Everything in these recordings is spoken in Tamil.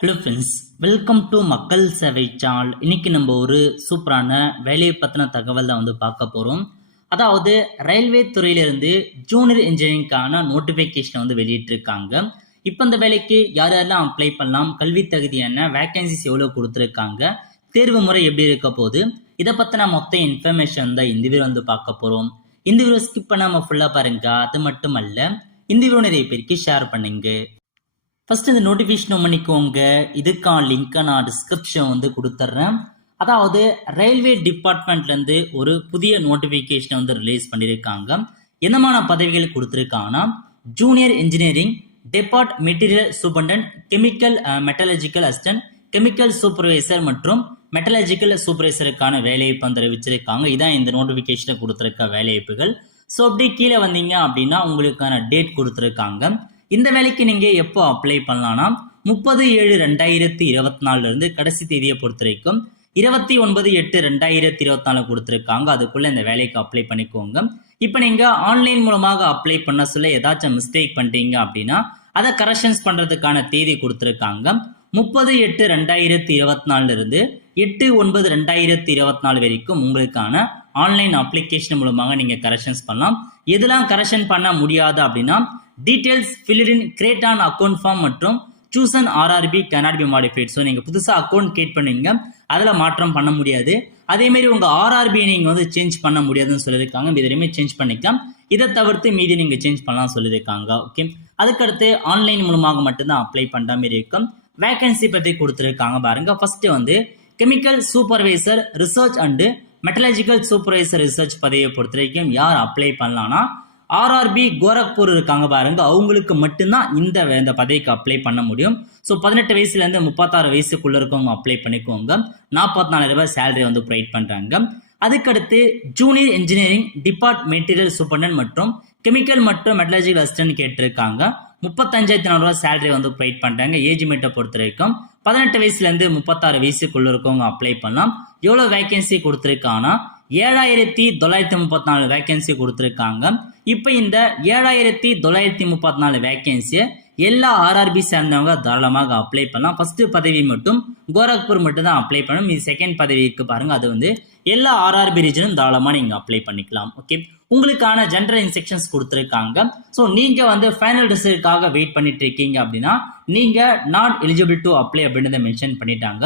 ஹலோ ஃப்ரெண்ட்ஸ், வெல்கம் டு மக்கள் சேவை சேனல். இன்னைக்கு நம்ம ஒரு சூப்பரான வேலையை பற்றின தகவல் தான் பார்க்க போகிறோம். அதாவது ரயில்வே துறையிலிருந்து ஜூனியர் இன்ஜினியரிங்கான நோட்டிஃபிகேஷனை வெளியிட்டிருக்காங்க. இப்போ இந்த வேலைக்கு யார் யாரெல்லாம் அப்ளை பண்ணலாம், கல்வி தகுதி என்ன, வேகன்சிஸ் எவ்வளோ கொடுத்துருக்காங்க, தேர்வு முறை எப்படி இருக்க போகுது, இதை பற்றின மொத்த இன்ஃபர்மேஷன் தான் இந்த வீடியோ பார்க்க போகிறோம். இந்த வீடியோ ஸ்கிப் பண்ணாமல் ஃபுல்லாக பாருங்க. அது மட்டும் அல்ல, இந்த வீடியோ நிறைய பேருக்கு ஷேர் பண்ணுங்க. ஃபர்ஸ்ட் இந்த நோட்டிஃபிகேஷன் பண்ணிக்கோங்க. இதுக்கான லிங்க்கை நான் டிஸ்கிரிப்ஷன் கொடுத்துட்றேன். அதாவது ரயில்வே டிபார்ட்மெண்ட்லேருந்து ஒரு புதிய நோட்டிஃபிகேஷனை ரிலீஸ் பண்ணியிருக்காங்க. என்னமான பதவிகள் கொடுத்துருக்காங்கன்னா, junior engineering, depot material superintendent, chemical metallurgical assistant, chemical supervisor மற்றும் மெட்டலர்ஜிக்கல் சூப்பர்வைசருக்கான வேலைவாய்ப்பு அறிவிச்சிருக்காங்க. இதான் இந்த நோட்டிஃபிகேஷனை கொடுத்துருக்க வேலைவாய்ப்புகள். ஸோ அப்படி கீழே வந்தீங்க அப்படின்னா உங்களுக்கான டேட் கொடுத்துருக்காங்க. இந்த வேலைக்கு நீங்க எப்போ அப்ளை பண்ணலாம்னா 30/7/2024 இருந்து கடைசி தேதியை பொறுத்த வரைக்கும் 29/8/2024 கொடுத்துருக்காங்க. அதுக்குள்ள இந்த வேலைக்கு அப்ளை பண்ணிக்கோங்க. இப்போ நீங்க ஆன்லைன் மூலமாக அப்ளை பண்ண சொல்ல ஏதாச்சும் மிஸ்டேக் பண்ணிட்டீங்க அப்படின்னா அதை கரெக்ஷன்ஸ் பண்றதுக்கான தேதி கொடுத்துருக்காங்க. 30/8/2024 இருந்து 8/9/2024 வரைக்கும் உங்களுக்கான ஆன்லைன் அப்ளிகேஷன் மூலமாக நீங்க கரெக்ஷன்ஸ் பண்ணலாம். எதெல்லாம் கரெக்ஷன் பண்ண முடியாது அப்படின்னா, details filled in create an account form மற்றும் choose an RRB cannot be modified. So நீங்கள் புதுசாக அக்கௌண்ட் கிரியேட் பண்ணுவீங்க, அதில் மாற்றம் பண்ண முடியாது. அதேமாரி உங்கள் ஆர்ஆர்பி நீங்கள் சேஞ்ச் பண்ண முடியாதுன்னு சொல்லியிருக்காங்க. இது எதுவுமே சேஞ்ச் பண்ணிக்கலாம். இதை தவிர்த்து மீதி நீங்கள் சேஞ்ச் பண்ணலாம் சொல்லியிருக்காங்க. ஓகே, அதுக்கடுத்து ஆன்லைன் மூலமாக மட்டும்தான் அப்ளை பண்ணுற மாதிரி இருக்கும். வேகன்சி பற்றி கொடுத்துருக்காங்க பாருங்க. First chemical supervisor research and metallurgical supervisor research பதவியை பொறுத்த வரைக்கும் யார் அப்ளை பண்ணலாம்னா, ஆர்ஆர்பி கோரக்பூர் இருக்காங்க பாருங்க, அவங்களுக்கு மட்டும்தான் இந்த பதவிக்கு அப்ளை பண்ண முடியும். ஸோ 18 வயசுலேருந்து 36 வயசுக்குள்ள இருக்கவங்க அப்ளை பண்ணிக்கோங்க. 44,000 ரூபாய் சேலரி ப்ரொவைட் பண்ணுறாங்க. அதுக்கடுத்து junior engineering, depart material superintendent மற்றும் கெமிக்கல் மற்றும் மெட்டலர்ஜிக்கல் அசிஸ்டன்ட் கேட்டிருக்காங்க. 35,400 ரூபாய் சேலரி ப்ரொவைட் பண்ணுறாங்க. ஏஜ் லிமிட்டை பொறுத்த வரைக்கும் 18 வயசுலேருந்து 36 வயசுக்குள்ள இருக்கவங்க அப்ளை பண்ணலாம். எவ்வளோ வேகன்சி கொடுத்துருக்காங்கன்னா 7,934 வேகன்சி கொடுத்துருக்காங்க. இப்போ இந்த 7,934 வேகன்சியை எல்லா ஆர்ஆர்பி சேர்ந்தவங்க தாராளமாக அப்ளை பண்ணலாம். ஃபர்ஸ்ட் பதவி மட்டும் கோரக்பூர் மட்டும் தான் அப்ளை பண்ணணும். இது செகண்ட் பதவிக்கு பாருங்க, அது எல்லா ஆர்ஆர்பி ரீஜனும் தாராளமாக நீங்கள் அப்ளை பண்ணிக்கலாம். ஓகே, உங்களுக்கான ஜெனரல் இன்ஸ்ட்ரக்ஷன்ஸ் கொடுத்துருக்காங்க. ஸோ நீங்கள் ஃபைனல் ரிசல்ட்டுக்காக வெயிட் பண்ணிட்டு இருக்கீங்க அப்படின்னா நீங்கள் நாட் எலிஜிபிள் டு அப்ளை அப்படின்றத மென்ஷன் பண்ணிட்டாங்க.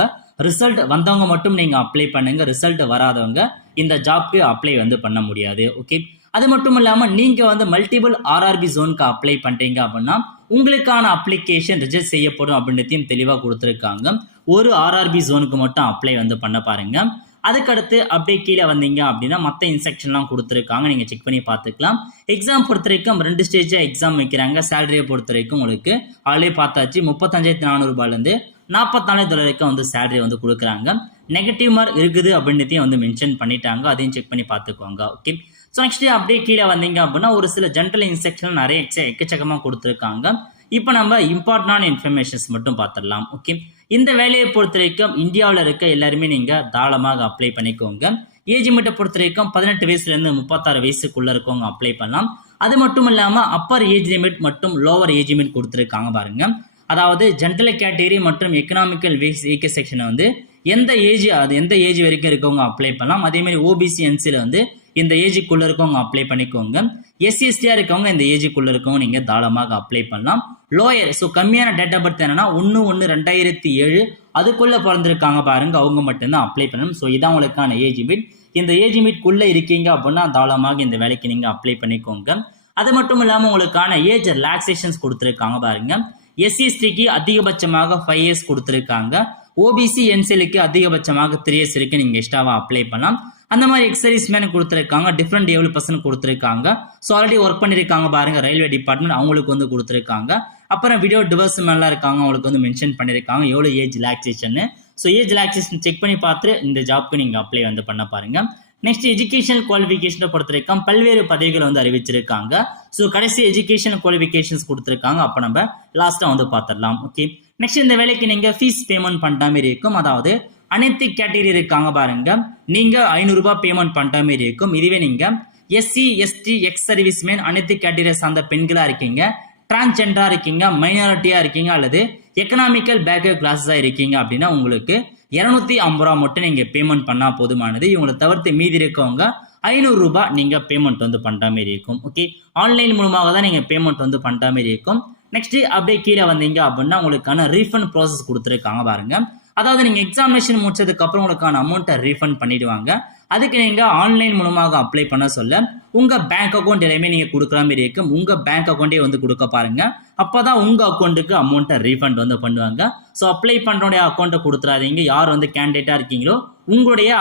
ரிசல்ட் வந்தவங்க மட்டும் நீங்கள் அப்ளை பண்ணுங்க. ரிசல்ட் வராதவங்க இந்த ஜாப்க்கு அப்ளை பண்ண முடியாது. ஓகே, அது மட்டும் இல்லாமல் நீங்கள் மல்டிபிள் ஆர்ஆர்பி ஜோனுக்கு அப்ளை பண்ணுறீங்க அப்படின்னா உங்களுக்கான அப்ளிகேஷன் ரிஜெக்ட் செய்யப்படும் அப்படின்றதையும் தெளிவாக கொடுத்துருக்காங்க. ஒரு ஆர்ஆர்பி ஜோனுக்கு மட்டும் அப்ளை பண்ண பாருங்க. அதுக்கடுத்து அப்படியே கீழே வந்தீங்க அப்படின்னா மற்ற இன்ஸ்ட்ரக்ஷன்லாம் கொடுத்துருக்காங்க, நீங்கள் செக் பண்ணி பார்த்துக்கலாம். எக்ஸாம் பொறுத்த வரைக்கும் 2 ஸ்டேஜாக எக்ஸாம் வைக்கிறாங்க. சேலரியை பொறுத்த வரைக்கும் உங்களுக்கு ஆல்ரெடி பார்த்தாச்சு, 35,400 ரூபாயிலேருந்து 44,000 வரைக்கும் சேலரி கொடுக்குறாங்க. நெகட்டிவ் மார்க் இருக்குது அப்படின்றதையும் மென்ஷன் பண்ணிட்டாங்க, அதையும் செக் பண்ணி பார்த்துக்கோங்க. ஓகே, ஸோ நெக்ஸ்ட் அப்படியே கீழே வந்தீங்க அப்படின்னா ஒரு சில ஜென்ரல் இன்ஸ்ட்ரக்ஷன் நிறைய எக்கச்சக்கமாக கொடுத்துருக்காங்க. இப்போ நம்ம இம்பார்ட்டன்டான இன்ஃபர்மேஷன்ஸ் மட்டும் பார்த்துடலாம். ஓகே, இந்த வேலையை பொறுத்த வரைக்கும் இந்தியாவில் இருக்க எல்லாருமே நீங்கள் தாராளமாக அப்ளை பண்ணிக்கோங்க. ஏஜ் லிமிட்டை பொறுத்த வரைக்கும் 18 வயசுலேருந்து 36 வயசுக்குள்ள இருக்கவங்க அப்ளை பண்ணலாம். அது மட்டும் இல்லாமல் அப்பர் ஏஜ் லிமிட் மற்றும் லோவர் ஏஜ் லிமிட் கொடுத்துருக்காங்க பாருங்க. அதாவது ஜென்ரல் கேட்டகரி மற்றும் எக்கனாமிக்கல் வீக்கர் செக்ஷனை எந்த ஏஜ் வரைக்கும் இருக்கவங்க அப்ளை பண்ணலாம். அதே மாதிரி ஓபிசி என்சியில் இந்த ஏஜுக்குள்ள இருக்கவங்க அப்ளை பண்ணிக்கோங்க. எஸ்சிஎஸ்டியா இருக்கவங்க இந்த ஏஜுக்குள்ள இருக்கவங்க நீங்க தாராளமாக அப்ளை பண்ணலாம். லோயர், ஸோ கம்மியான டேட் ஆஃப் பர்த் என்னன்னா 1/1/2007 அதுக்குள்ள பிறந்திருக்காங்க பாருங்க, அவங்க மட்டும்தான் அப்ளை பண்ணணும். ஸோ இதான் உங்களுக்கான ஏஜ் லிமிட். இந்த ஏஜ் லிமிட்குள்ள இருக்கீங்க அப்படின்னா தாராளமாக இந்த வேலைக்கு நீங்க அப்ளை பண்ணிக்கோங்க. அது மட்டும் இல்லாமல் உங்களுக்கான ஏஜ் ரிலாக்ஸேஷன்ஸ் கொடுத்துருக்காங்க பாருங்க. எஸ்சிஎஸ்டிக்கு அதிகபட்சமாக 5 இயர்ஸ் கொடுத்துருக்காங்க. ஓபிசி என்சிலுக்கு அதிகபட்சமாக 3 இயர்ஸ் இருக்கு, நீங்க எக்ஸ்ட்ராவா அப்ளை பண்ணலாம். அந்த மாதிரி எக்ஸர்வீஸ் மேன் கொடுத்துருக்காங்க. டிஃப்ரெண்ட் எவ்வளோ பர்சன்ட் கொடுத்துருக்காங்க. ஸோ ஆல்ரெடி ஒர்க் பண்ணியிருக்காங்க பாருங்க ரயில்வே டிபார்ட்மெண்ட், அவங்களுக்கு கொடுத்துருக்காங்க. அப்புறம் வீடியோ டிவர்ஸ் மேன்லாம் இருக்காங்க, அவங்களுக்கு மென்ஷன் பண்ணியிருக்காங்க எவ்வளோ age relaxation. So age relaxation check பண்ணி பார்த்து இந்த ஜாப்க்கு நீங்கள் அப்ளை பண்ண பாருங்க. நெக்ஸ்ட் எஜுகேஷனல் குவாலிஃபிகேஷனை பொறுத்த வரைக்கும் பல்வேறு பதவிகள் அறிவிச்சிருக்காங்க. ஸோ கடைசி எஜுகேஷன் குவாலிஃபிகேஷன்ஸ் கொடுத்துருக்காங்க. அப்போ நம்ம லாஸ்ட்டாக பார்த்துடலாம். ஓகே, நெக்ஸ்ட் இந்த வேலைக்கு நீங்கள் ஃபீஸ் பேமெண்ட் பண்ணுற மாதிரி இருக்கும். அதாவது அனைத்து கேட்டகரி இருக்காங்க பாருங்க, நீங்க 500 ரூபாய் பேமெண்ட் பண்ற மாதிரி இருக்கும். இதுவே நீங்க SC ST ex service man அனைத்து கேட்டகரி சார்ந்த பெண்களா இருக்கீங்க, டிரான்ஸ்ஜெண்டரா இருக்கீங்க, மைனாரிட்டியா இருக்கீங்க அல்லது எக்கனாமிக்கல் பேக்வர்ட் கிளாஸஸாக இருக்கீங்க அப்படின்னா உங்களுக்கு 250 ரூபா மட்டும் நீங்கள் பேமெண்ட் பண்ணால் போதுமானது. இவங்களை தவிர்த்து மீதி இருக்கவங்க 500 ரூபாய் நீங்கள் பேமெண்ட் வந்து பண்ணுற மாதிரி இருக்கும். ஓகே, ஆன்லைன் மூலமாக தான் நீங்கள் பேமெண்ட் வந்து பண்ணுற மாதிரி இருக்கும். நெக்ஸ்ட் அப்படியே கீழே வந்தீங்க அப்படின்னா உங்களுக்கான ரீஃபண்ட் ப்ராசஸ் கொடுத்துருக்காங்க பாருங்க. அதாவது நீங்கள் எக்ஸாமினேஷன் முடிச்சதுக்கு அப்புறம் உங்களுக்கான அமௌண்ட்டை ரீஃபண்ட் பண்ணிடுவாங்க. அதுக்கு நீங்கள் ஆன்லைன் மூலமாக அப்ளை பண்ண சொல்ல உங்கள் பேங்க் அக்கௌண்ட் எல்லாமே நீங்கள் கொடுக்குற மாதிரி இருக்கும். உங்கள் பேங்க் அக்கௌண்ட்டே வந்து கொடுக்க பாருங்க. அப்போ தான் உங்கள் அக்கௌண்ட்டுக்கு அமௌண்ட்டை ரீஃபண்ட் வந்து பண்ணுவாங்க. ஸோ அப்ளை பண்ணுறோடைய அக்கௌண்ட்டை கொடுத்துறாதீங்க. யார் வந்து கேண்டிடேட்டாக இருக்கீங்களோ உங்களுடைய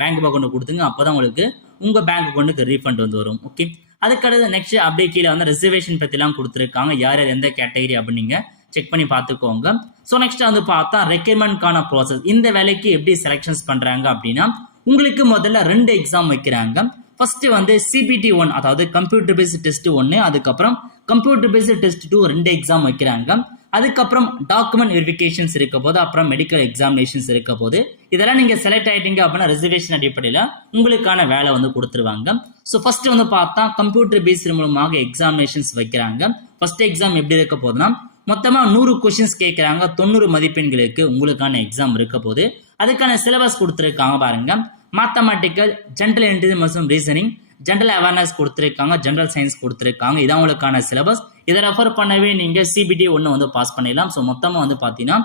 பேங்க் அக்கௌண்ட்டை கொடுத்துங்க. அப்போ தான் உங்களுக்கு உங்கள் பேங்க் அக்கௌண்ட்டுக்கு ரீஃபண்ட் வந்து வரும். ஓகே, அதுக்கடுத்து நெக்ஸ்ட் அப்படியே கீழே வந்து ரிசர்வேஷன் பற்றிலாம் கொடுத்துருக்காங்க. யார் யார் எந்த கேட்டகரி அப்படின்னு நீங்கள் செக் பண்ணி பார்த்துக்கோங்க. ஸோ நெக்ஸ்ட் வந்து பார்த்தா ரெக்ரூட்மெண்ட்கான ப்ராசஸ். இந்த வேலைக்கு எப்படி செலெக்ஷன்ஸ் பண்ணுறாங்க அப்படின்னா உங்களுக்கு முதல்ல 2 எக்ஸாம் வைக்கிறாங்க. ஃபர்ஸ்ட் வந்து CBT 1 அதாவது கம்ப்யூட்டர் பேஸ்ட் டெஸ்ட் 1, அதுக்கப்புறம் கம்ப்யூட்டர் பேஸ்ட் டெஸ்ட் 2 2 எக்ஸாம் வைக்கிறாங்க. அதுக்கப்புறம் டாக்குமெண்ட் வெரிஃபிகேஷன்ஸ் இருக்க போது, அப்புறம் மெடிக்கல் எக்ஸாமினேஷன்ஸ் இருக்க போது. இதெல்லாம் நீங்க செலக்ட் ஆயிட்டீங்க அப்படின்னா ரிசர்வேஷன் அடிப்படையில் உங்களுக்கான வேலை வந்து கொடுத்துருவாங்க. ஸோ ஃபர்ஸ்ட் வந்து பார்த்தா கம்ப்யூட்டர் பேஸ்ட் மூலமாக எக்ஸாமினேஷன்ஸ் வைக்கிறாங்க. ஃபர்ஸ்ட் எக்ஸாம் எப்படி இருக்க போதுன்னா மொத்தமாக 100 கொஸ்டின்ஸ் கேட்குறாங்க. 90 மதிப்பெண்களுக்கு உங்களுக்கான எக்ஸாம் இருக்க போது. அதுக்கான சிலபஸ் கொடுத்துருக்காங்க பாருங்க. மேத்தமெட்டிக்கல், ஜென்ரல் இன்டெலிஜென்ஸ் மற்றும் ரீசனிங், ஜென்ரல் அவேர்னஸ் கொடுத்துருக்காங்க, ஜென்ரல் சயின்ஸ் கொடுத்துருக்காங்க. இதான் உங்களுக்கான சிலபஸ். இதை ரெஃபர் பண்ணவே நீங்கள் CBT 1 வந்து பாஸ் பண்ணிடலாம். ஸோ மொத்தமாக வந்து பார்த்தீங்கன்னா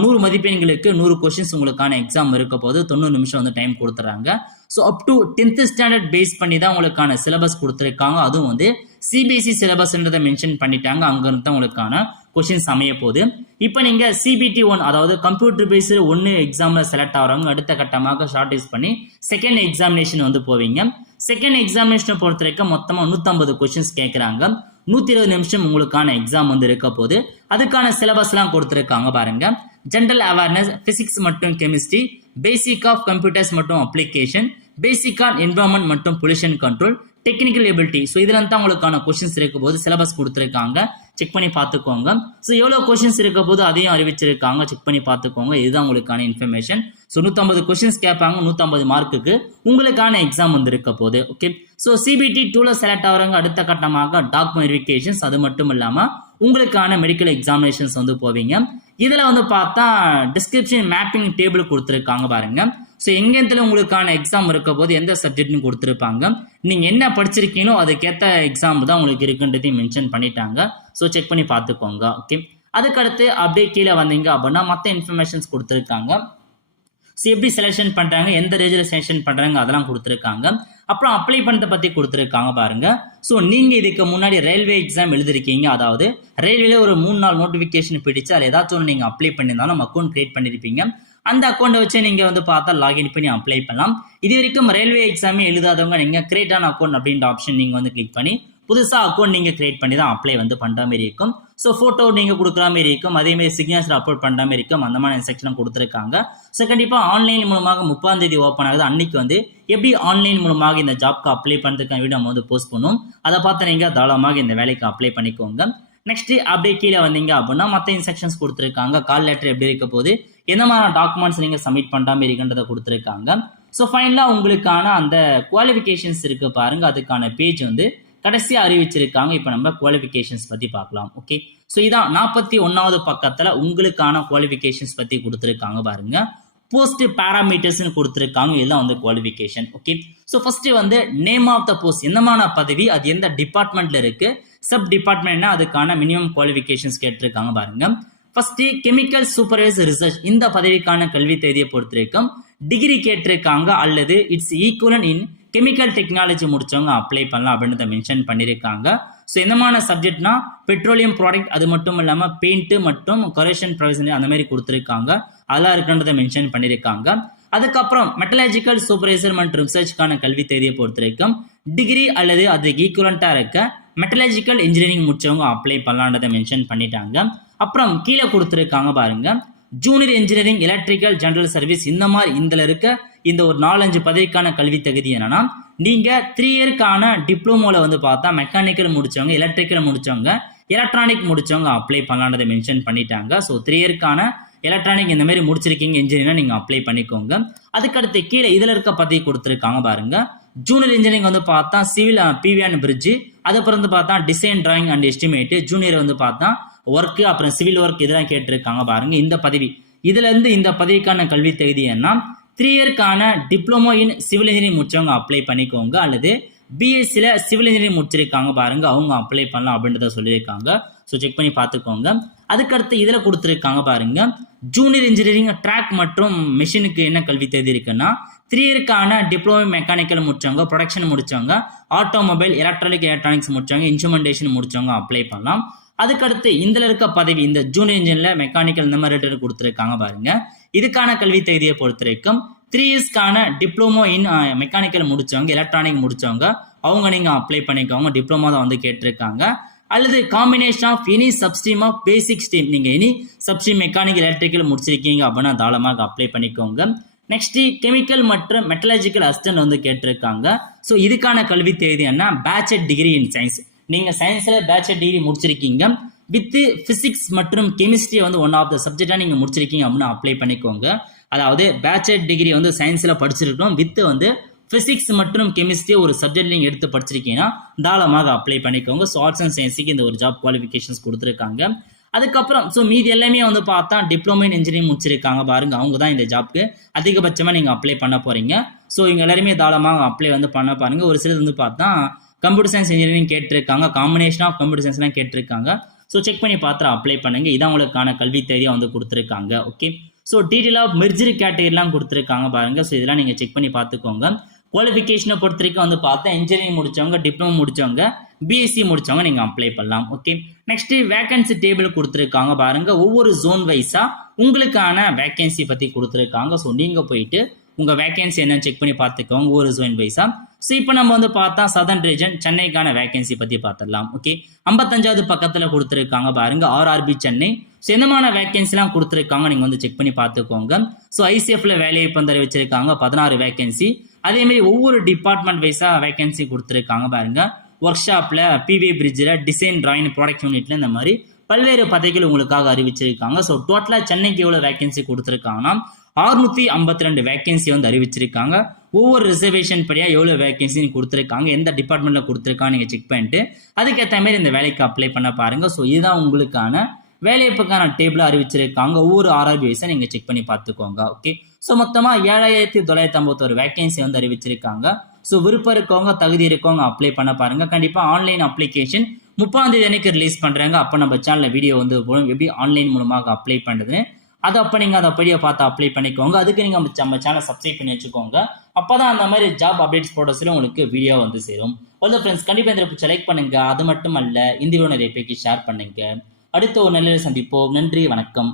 100 மதிப்பெண்களுக்கு 100 கொஸ்டின்ஸ் உங்களுக்கான எக்ஸாம் இருக்க போது 90 நிமிஷம் வந்து டைம் கொடுத்துறாங்க. So up to 10th standard base பண்ணி தான் உங்களுக்கான சிலபஸ் கொடுத்துருக்காங்க. அதுவும் வந்து CBSE சிலபஸ்ன்றதை மென்ஷன் பண்ணிட்டாங்க. அங்கிருந்து தான் உங்களுக்கான கொஸ்டின்ஸ் அமைய போகுது. இப்போ நீங்கள் CBT 1 அதாவது கம்ப்யூட்டர் பேஸ்டு 1 எக்ஸாமில் செலக்ட் ஆகிறவங்க அடுத்த கட்டமாக ஷார்ட் லிஸ்ட் பண்ணி செகண்ட் எக்ஸாமினேஷன் வந்து போவீங்க. செகண்ட் எக்ஸாமினேஷனை பொறுத்த வரைக்கும் மொத்தமாக 150 கொஸ்டின்ஸ் கேட்குறாங்க. 120 நிமிஷம் உங்களுக்கான எக்ஸாம் வந்து இருக்க போது. அதுக்கான சிலபஸ்லாம் கொடுத்துருக்காங்க பாருங்க. ஜென்ரல் அவேர்னஸ், பிசிக்ஸ் மற்றும் கெமிஸ்ட்ரி, பேசிக் ஆஃப் கம்ப்யூட்டர்ஸ் மற்றும் அப்ளிகேஷன், பேசிக் ஆன் என்வரான்மெண்ட் மற்றும் pollution control, technical ability. So இதில் தான் உங்களுக்கான கொஸ்டின்ஸ் இருக்க போது சிலபஸ் கொடுத்துருக்காங்க. செக் பண்ணி பார்த்துக்கோங்க. ஸோ எவ்வளோ கொஸ்டின்ஸ் இருக்க போது அதையும் அறிவிச்சிருக்காங்க. செக் பண்ணி பார்த்துக்கோங்க. இதுதான் உங்களுக்கான இன்ஃபர்மேஷன். ஸோ 150 கொஸ்டின்ஸ் கேட்பாங்க. 150 மார்க்குக்கு உங்களுக்கான எக்ஸாம் வந்து இருக்க போது. ஓகே, ஸோ CBT 2ல செலக்ட் ஆகிறவங்க அடுத்த கட்டமாக டாக்குமெண்ட் வெரிஃபிகேஷன்ஸ், அது மட்டும் இல்லாமல் உங்களுக்கான மெடிக்கல் எக்ஸாமினேஷன்ஸ் வந்து போவீங்க. இதில் வந்து பார்த்தா டிஸ்கிரிப்ஷன் மேப்பிங் டேபிள் கொடுத்துருக்காங்க பாருங்க. ஸோ எங்கேருந்து உங்களுக்கான எக்ஸாம் இருக்க போது எந்த சப்ஜெக்ட்னு கொடுத்துருப்பாங்க. நீங்கள் என்ன படிச்சிருக்கீங்களோ அதுக்கேற்ற எக்ஸாம் தான் உங்களுக்கு இருக்குன்றதையும் மென்ஷன் பண்ணிட்டாங்க. ஸோ செக் பண்ணி பார்த்துக்கோங்க. ஓகே, அதுக்கடுத்து அப்படியே கீழே வந்தீங்க அப்படின்னா மற்ற இன்ஃபர்மேஷன்ஸ் கொடுத்துருக்காங்க. ஸோ எப்படி செலெக்ஷன் பண்ணுறாங்க, எந்த ரேஞ்சில் செலெக்ஷன் பண்ணுறாங்க அதெல்லாம் கொடுத்துருக்காங்க. அப்புறம் அப்ளை பண்ணுறதை பற்றி கொடுத்துருக்காங்க பாருங்க. ஸோ நீங்கள் இதுக்கு முன்னாடி ரயில்வே எக்ஸாம் எழுதிருக்கீங்க. அதாவது ரயில்வேல ஒரு 3 நாள் நோட்டிஃபிகேஷன் பிடிச்சு அதில் ஏதாச்சும் ஒன்று நீங்கள் அப்ளை பண்ணியிருந்தாலும் அக்கௌண்ட் கிரியேட் பண்ணியிருப்பீங்க. அந்த அக்கௌண்ட்டை வச்சு நீங்கள் வந்து பார்த்தா லாகின் பண்ணி அப்ளை பண்ணலாம். இது வரைக்கும் ரயில்வே எக்ஸாமே எழுதாதவங்க நீங்கள் கிரியேட் ஆன் அக்கௌண்ட் அப்படின்ற ஆப்ஷன் நீங்கள் வந்து கிளிக் பண்ணி புதுசாக அக்கௌண்ட் நீங்கள் கிரியேட் பண்ணி தான் அப்ளை வந்து பண்ணுற மாதிரி இருக்கும். ஸோ ஃபோட்டோ நீங்கள் கொடுக்குற மாதிரி இருக்கும். அதேமாதிரி சிக்னேச்சர் அப்லோட் பண்ணுற மாதிரி இருக்கும். அந்த மாதிரி செக்ஷனும் கொடுத்துருக்காங்க. ஸோ கண்டிப்பாக ஆன்லைன் மூலமாக 30ஆம் தேதி ஓப்பன் ஆகுது. அன்னைக்கு வந்து எப்படி ஆன்லைன் மூலமாக இந்த ஜாப்க்கு அப்ளை பண்ணுறதுக்கான வீடியோ நம்ம வந்து போஸ்ட் பண்ணுவோம். அதை பார்த்து நீங்கள் தாராளமாக இந்த வேலைக்கு அப்ளை பண்ணிக்கோங்க. நெக்ஸ்ட் அப்படியே கீழே வந்தீங்க அப்படின்னா மற்ற இன்ஸ்ட்ரக்ஷன்ஸ் கொடுத்துருக்காங்க. கால் லெட்டர் எப்படி இருக்க போது, எந்த மாதிரி டாக்குமெண்ட்ஸ் நீங்கள் சப்மிட் பண்ணுற மாதிரி இருக்குன்றதை கொடுத்துருக்காங்க. ஸோ ஃபைனலாக உங்களுக்கான அந்த குவாலிஃபிகேஷன்ஸ் இருக்கு பாருங்க. அதுக்கான பேஜ் வந்து கடைசியாக அறிவிச்சிருக்காங்க. இப்போ நம்ம குவாலிஃபிகேஷன்ஸ் பற்றி பார்க்கலாம். ஓகே, ஸோ இதான் 41வது பக்கத்தில் உங்களுக்கான குவாலிஃபிகேஷன்ஸ் பற்றி கொடுத்துருக்காங்க பாருங்க. போஸ்ட் பேராமீட்டர்ஸ்னு கொடுத்துருக்காங்க. இதெல்லாம் வந்து குவாலிஃபிகேஷன். ஓகே, ஸோ ஃபர்ஸ்ட் வந்து நேம் ஆஃப் த போஸ்ட், எந்தமான பதவி, அது எந்த டிபார்ட்மெண்ட்ல இருக்கு, சப் டிபார்ட்மெண்ட்னா அதுக்கான மினிமம் குவாலிஃபிகேஷன்ஸ் கேட்டிருக்காங்க பாருங்க. ஃபர்ஸ்ட் கெமிக்கல் சூப்பர்வைசர் ரிசர்ச், இந்த பதவிக்கான கல்வி தேதியை பொறுத்திருக்கும் டிகிரி கேட்டிருக்காங்க. அல்லது its equivalent in chemical technology முடிச்சவங்க அப்ளை பண்ணலாம் அப்படின்றத மென்ஷன் பண்ணியிருக்காங்க. ஸோ எந்தமான சப்ஜெக்ட்னா பெட்ரோலியம் ப்ராடக்ட், அது மட்டும் இல்லாமல் பெயிண்ட் மற்றும் கரெக்ஷன் ப்ரொவிஷன் அந்த மாதிரி கொடுத்துருக்காங்க. அதெல்லாம் இருக்குன்றதை மென்ஷன் பண்ணியிருக்காங்க. அதுக்கப்புறம் மெட்டலர்ஜிக்கல் சூப்பர்வைசர் மற்றும் ரிசர்ச்க்கான கல்வி தேதியை பொறுத்திருக்கும் டிகிரி அல்லது அதுக்கு ஈக்குவலண்ட்டாக இருக்க மெட்டலர்ஜிக்கல் இன்ஜினியரிங் முடிச்சவங்க அப்ளை பண்ணலான்றதை மென்ஷன் பண்ணிட்டாங்க. அப்புறம் கீழே கொடுத்துருக்காங்க பாருங்க, junior engineering, electrical, general service, இந்த மாதிரி இதில் இருக்க இந்த ஒரு 4-5 பதவிக்கான கல்வி தகுதி என்னன்னா, நீங்க 3 இயர்க்கான டிப்ளமோல வந்து பார்த்தா மெக்கானிக்கல் முடிச்சவங்க, எலக்ட்ரிக்கல் முடிச்சவங்க, எலக்ட்ரானிக் முடிச்சவங்க அப்ளை பண்ணலான்றதை மென்ஷன் பண்ணிட்டாங்க. ஸோ 3 இயர்க்கான எலக்ட்ரானிக் இந்த மாதிரி முடிச்சிருக்கீங்க இன்ஜினியர் நீங்க அப்ளை பண்ணிக்கோங்க. அதுக்கடுத்து கீழே இதுல இருக்க பதவி கொடுத்துருக்காங்க பாருங்க. ஜூனியர் இன்ஜினியரிங் வந்து பார்த்தா சிவில் PV அண்ட் பிரிட்ஜ், அதுக்கப்புறம் வந்து பார்த்தா design drawing and estimate, junior வந்து பார்த்தா ஒர்க்கு அப்புறம் சிவில் ஒர்க் இதெல்லாம் கேட்டிருக்காங்க பாருங்க. இந்த பதவி இதுல இருந்து இந்த பதவிக்கான கல்வி தகுதி என்ன 3 இயர்க்கான டிப்ளமோ இன் சிவில் இன்ஜினியரிங் முடிச்சவங்க அப்ளை பண்ணிக்கோங்க, அல்லது பிஎஸ்சியில் சிவில் இன்ஜினியரிங் முடிச்சிருக்காங்க பாருங்க அவங்க அப்ளை பண்ணலாம் அப்படின்றத சொல்லியிருக்காங்க. ஸோ செக் பண்ணி பார்த்துக்கோங்க. அதுக்கடுத்து இதில் கொடுத்துருக்காங்க பாருங்க, ஜூனியர் இன்ஜினியரிங் ட்ராக் மற்றும் மெஷினுக்கு என்ன கல்வி தகுதி இருக்குன்னா 3 இயர்க்கான டிப்ளமோ மெக்கானிக்கல் முடிச்சவங்க, ப்ரொடக்ஷன் முடிச்சவங்க, ஆட்டோமொபைல் எலக்ட்ரானிக்ஸ் முடிச்சவங்க, இன்ஸ்ட்ருமெண்டேஷன் முடிச்சவங்க அப்ளை பண்ணலாம். அதுக்கடுத்து இதில் இருக்க பதவி இந்த ஜூனியர் இன்ஜினியரில் மெக்கானிக்கல் இந்த மாதிரி கொடுத்துருக்காங்க பாருங்க. இதுக்கான கல்வி தகுதியை பொறுத்த வரைக்கும் 3 இயர்ஸ்க்கான டிப்ளமோ இன் மெக்கானிக்கல் முடிச்சவங்க, எலக்ட்ரானிக் முடிச்சவங்க அவங்க நீங்கள் அப்ளை பண்ணிக்கோங்க. டிப்ளமோ தான் வந்து கேட்டிருக்காங்க. அல்லது combination of any substream of basic stream, நீங்கள் எனி சப்ஸ்ட்ரீம் மெக்கானிக்கல் எலக்ட்ரிக்கல் முடிச்சிருக்கீங்க அப்படின்னா தாராளமாக அப்ளை பண்ணிக்கோங்க. நெக்ஸ்ட் கெமிக்கல் மற்றும் மெட்டலர்ஜிக்கல் அசிஸ்டன்ட் வந்து கேட்டிருக்காங்க. ஸோ இதுக்கான கல்வி தகுதி என்ன பேச்சுலர் டிகிரி இன் சயின்ஸ், நீங்கள் சயின்ஸில் பேச்சுலர் டிகிரி முடிச்சிருக்கீங்க வித் பிசிக்ஸ் மற்றும் கெமிஸ்ட்ரி வந்து ஒன் ஆஃப் த சப்ஜெக்டாக நீங்கள் முடிச்சிருக்கீங்க அப்படின்னு அப்ளை பண்ணிக்கோங்க. அதாவது பேச்சுலர் டிகிரி வந்து சயின்ஸில் படிச்சிருக்கணும் வித் வந்து பிசிக்ஸ் மற்றும் கெமிஸ்ட்ரி ஒரு சப்ஜெக்ட் நீங்கள் எடுத்து படிச்சிருக்கீங்கன்னா தாராளமாக அப்ளை பண்ணிக்கோங்க. ஸோ ஆர்ட்ஸ் அண்ட் சயின்ஸுக்கு இந்த ஒரு ஜாப் குவாலிஃபிகேஷன்ஸ் கொடுத்துருக்காங்க. அதுக்கப்புறம் ஸோ மீதி எல்லாமே வந்து பார்த்தா டிப்ளமோ இன் இன்ஜினியரிங் முடிச்சிருக்காங்க பாருங்க அவங்க தான் இந்த ஜாப்க்கு அதிகபட்சமாக நீங்கள் அப்ளை பண்ண போறீங்க. ஸோ இவங்க எல்லாருமே தாராளமாக அப்ளை வந்து பண்ண பாருங்க. ஒரு சிலர் வந்து பார்த்தா கம்ப்யூட்டர் சயின்ஸ் இன்ஜினியரிங் கேட்டிருக்காங்க, காம்பினேஷன் ஆஃப் கம்ப்யூட்டர் சயின்ஸ்லாம் கேட்டிருக்காங்க. ஸோ செக் பண்ணி பார்த்து அப்ளை பண்ணுங்க. இதான் உங்களுக்கான கல்வி தேதியாக வந்து கொடுத்துருக்காங்க. ஓகே, ஸோ டீட்டெயில் ஆஃப் மெர்ஜர் கேட்டகரிலாம் கொடுத்துருக்காங்க பாருங்க. ஸோ இதெல்லாம் நீங்கள் செக் பண்ணி பார்த்துக்கோங்க. குவாலிஃபிகேஷனை பொறுத்த வரைக்கும் வந்து பார்த்தா இன்ஜினியரிங் முடிச்சவங்க, டிப்ளமோ முடிச்சவங்க, பிஎஸ்சி முடிச்சவங்க நீங்கள் அப்ளை பண்ணலாம். ஓகே, நெக்ஸ்ட் வேகன்சி டேபிள் கொடுத்துருக்காங்க பாருங்க. ஒவ்வொரு ஜோன் வைஸா உங்களுக்கான வேகன்சி பற்றி கொடுத்துருக்காங்க. ஸோ நீங்கள் போயிட்டு உங்கள் வேகன்சி என்னன்னு செக் பண்ணி பார்த்துக்கோங்க ஒவ்வொரு ஜோன் வைஸா. ஸோ இப்போ நம்ம வந்து பார்த்தா சதர்ன் ரீஜன் சென்னைக்கான வேகன்சி பற்றி பார்த்துடலாம். ஓகே, 55வது பக்கத்தில் கொடுத்துருக்காங்க பாருங்க ஆர்ஆர்பி சென்னை. ஸோ என்னமான வேகன்சிலாம் கொடுத்துருக்காங்க நீங்கள் வந்து செக் பண்ணி பார்த்துக்கோங்க. ஸோ ஐசிஎஃப்ல வேலையை இப்போ வச்சிருக்காங்க 16 வேகன்சி. அதேமாதிரி ஒவ்வொரு டிபார்ட்மெண்ட் வைஸாக வேகன்சி கொடுத்துருக்காங்க பாருங்க. ஒர்க் ஷாப்பில், பிவி பிரிட்ஜில், டிசைன் டிராயிங் ப்ராடக்ட் யூனிட்ல இந்த மாதிரி பல்வேறு பதவிகள் உங்களுக்காக அறிவிச்சிருக்காங்க. ஸோ டோட்டலாக சென்னைக்கு எவ்வளோ வேகன்சி கொடுத்துருக்காங்கன்னா 652 வேகன்சி வந்து அறிவிச்சிருக்காங்க. ஒவ்வொரு ரிசர்வேஷன் படியாக எவ்வளோ வேகன்சி கொடுத்துருக்காங்க, எந்த டிபார்ட்மெண்ட்டில் கொடுத்துருக்காங்க நீங்கள் செக் பண்ணிட்டு அதுக்கேற்ற மாதிரி இந்த வேலைக்கு அப்ளை பண்ண பாருங்க. ஸோ இதுதான் உங்களுக்கான வேலைவாய்ப்புக்கான டேபிளாக அறிவிச்சிருக்காங்க. ஒவ்வொரு ஆர்ஆர்பி வைஸாக நீங்கள் செக் பண்ணி பார்த்துக்கோங்க. ஓகே, ஸோ மொத்தமாக 7951 வேகன்சி வந்து அறிவிச்சிருக்காங்க. ஸோ விருப்பம் இருக்கவங்க, தகுதி இருக்கவங்க அப்ளை பண்ண பாருங்க. கண்டிப்பாக ஆன்லைன் அப்ளிகேஷன் 30ஆம் தேதி அன்னைக்கு ரிலீஸ் பண்ணுறாங்க. அப்போ நம்ம சேனலில் வீடியோ வந்து போடும் எப்படி ஆன்லைன் மூலமாக அப்ளை பண்ணுறதுன்னு. அது அப்போ நீங்கள் அதை படியை பார்த்து அப்ளை பண்ணிக்கோங்க. அதுக்கு நீங்கள் நம்ம சேனலை சப்ஸ்கிரைப் பண்ணி வச்சுக்கோங்க. அப்போ தான் அந்த மாதிரி ஜாப் அப்டேட்ஸ் போட்டோஸில் உங்களுக்கு வீடியோ வந்து சேரும். அவ்வளோ ஃப்ரெண்ட்ஸ், கண்டிப்பாக இந்த பிடிச்ச லைக் பண்ணுங்க. அது மட்டும் அல்ல இந்த வீடியோ நிறைய பேருக்கு ஷேர் பண்ணுங்க. அடுத்த ஒரு நல்ல சந்திப்போம். நன்றி, வணக்கம்.